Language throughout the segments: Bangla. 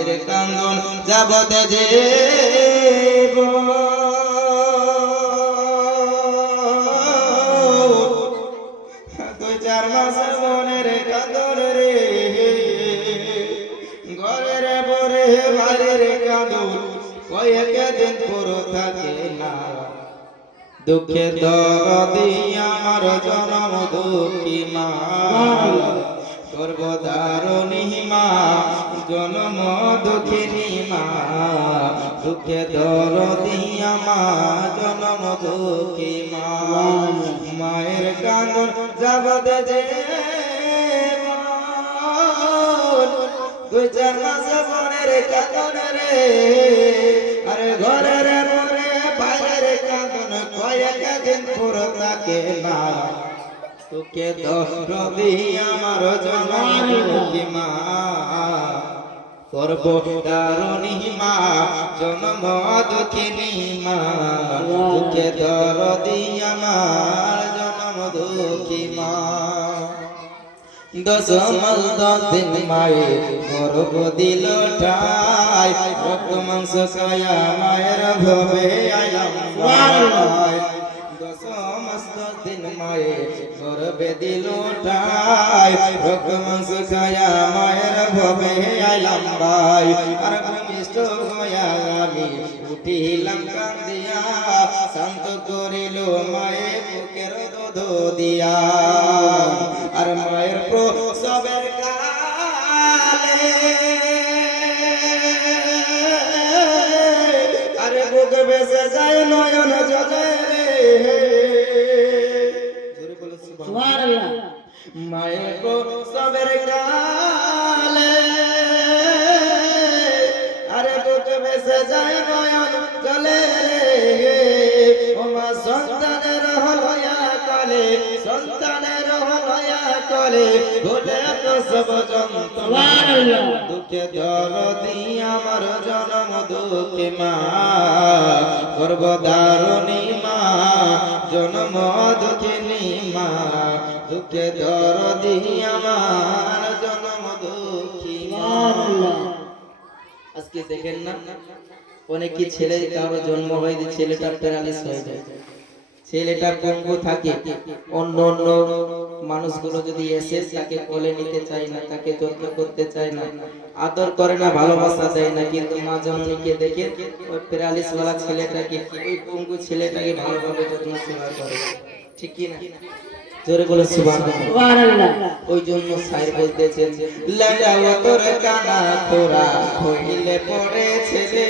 মায়ের কান্দন যাবতে যে দুই চার মাসের মনের কান্দন রে ঘরের পরে বাইরের কান্দন কয়েক দিন পুরো থাকে না দুঃখে দরদি আমার জনম দুঃখী মা সর্বদারণী মা জনম দুঃখিনী মা দুঃখে দরদি আমার জনম দুঃখী মা মায়ের কান্দন যাবতে যে দুই চার মাস মনের কান্দন রে আরে ঘরের মরে বাইরের কান্দন কয়েক দিন পুরো থাকে না তোকে দরদি আমার জনমী মা সর্বদারণী মা জনম দুঃখিনী মা তোকে দরদি আমার জনম দুঃখী মা দশ মাস 10 দিন মায়ের গর্ভ দিল ঠাই রক্ত মাংস খায়া মায়ের ভবে আইলাম 10 মাস 10 দিন মায়ের গর্ভে দিল ঠাই রক্ত মাংস খায়া মায়ের ভবে আইলাম ভাই আর ভূমিষ্ঠ হইয়া আমি উঠিলাম কান্দিয়া শান্ত করিল মায়ের বুকের দুধ দিয়া আর মায়ের প্রসবের কালে আরে বুক বেসে যায় নয়ন জলে সুবহানাল্লাহ মায়ের প্রসবের কালে আরে বুক বেসে যায় নয়ন জলে ও মা সন্তানের হলয়া কালে সন্তানের হলয়া কালে ভুলে প্রসব যন্ত্রণা দুঃখে দরদি আমার জনম দুঃখী মা সর্বদারণী মা জনম দুঃখিনী মা দুঃখে দরদি আমার জনম দুঃখী মা আজকে দেখেন না অনেকে ছেলে কারো জন্ম হয় যে ছেলেটা প্যারালিস হয়ে যায় ছেলেটা পঙ্গু থাকে অন্য অন্য মানুষগুলো যদি এসে তাকে কোলে নিতে চায় না তাকে যত্ন করতে চায় না আদর করে না ভালোবাসা দেয় না কিন্তু মা জননীকে দেখে ওই প্যারালিস ওয়ালা ছেলেটাকে ওই পঙ্গু ছেলেটাকে ভালোভাবে যত্ন সেবা করে ঠিক কি না জোরে বলে সুবহানাল্লাহ ওই জন্য শায়ের বলতেছেন লাগাও তোর কানা তোরা হইলে পড়েছে রে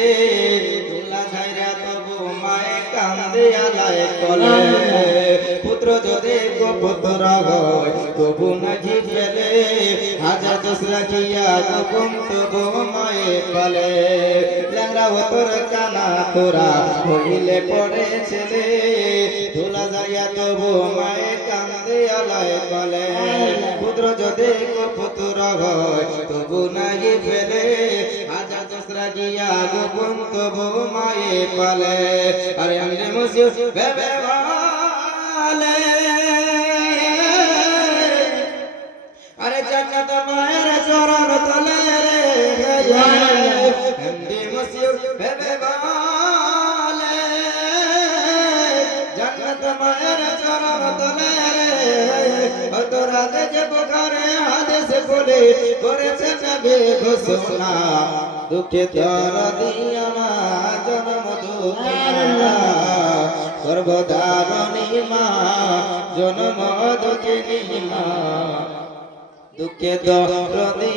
দুলা ছাইরা তবু মায়ে কান্দে আলায় কলে পুত্র যদি পুত্র হয় তবু নাকি ফেলে হাজার দোষ রাখিয়া গোপন তবু মায়ে বলে লাগাও তোর কানা তোরা হইলে পড়েছে রে দুলা যাইয়া তবু মায়ে কান্দে আলায় কলে পুত্র যদি পুত্র হয় তবু নাই ফেলে হাজার দোষ রাখিয়া গোপন তবু মায়ে পালে আরে আমি মুসিউ ভেবে ভালে আরে জান্নাত মায়ের চরণ তলে রে আমি মুসিউ ভেবে ভালে জান্নাত মায়ের চরণ তলে তোরা দেখে বুখারে হাদিস বলে করেছে নবী ঘোষণা দুঃখে দরদি আমার জনম দুঃখী মা সর্বদারণী মা জনম দুঃখিনী মা দুঃখে দরদি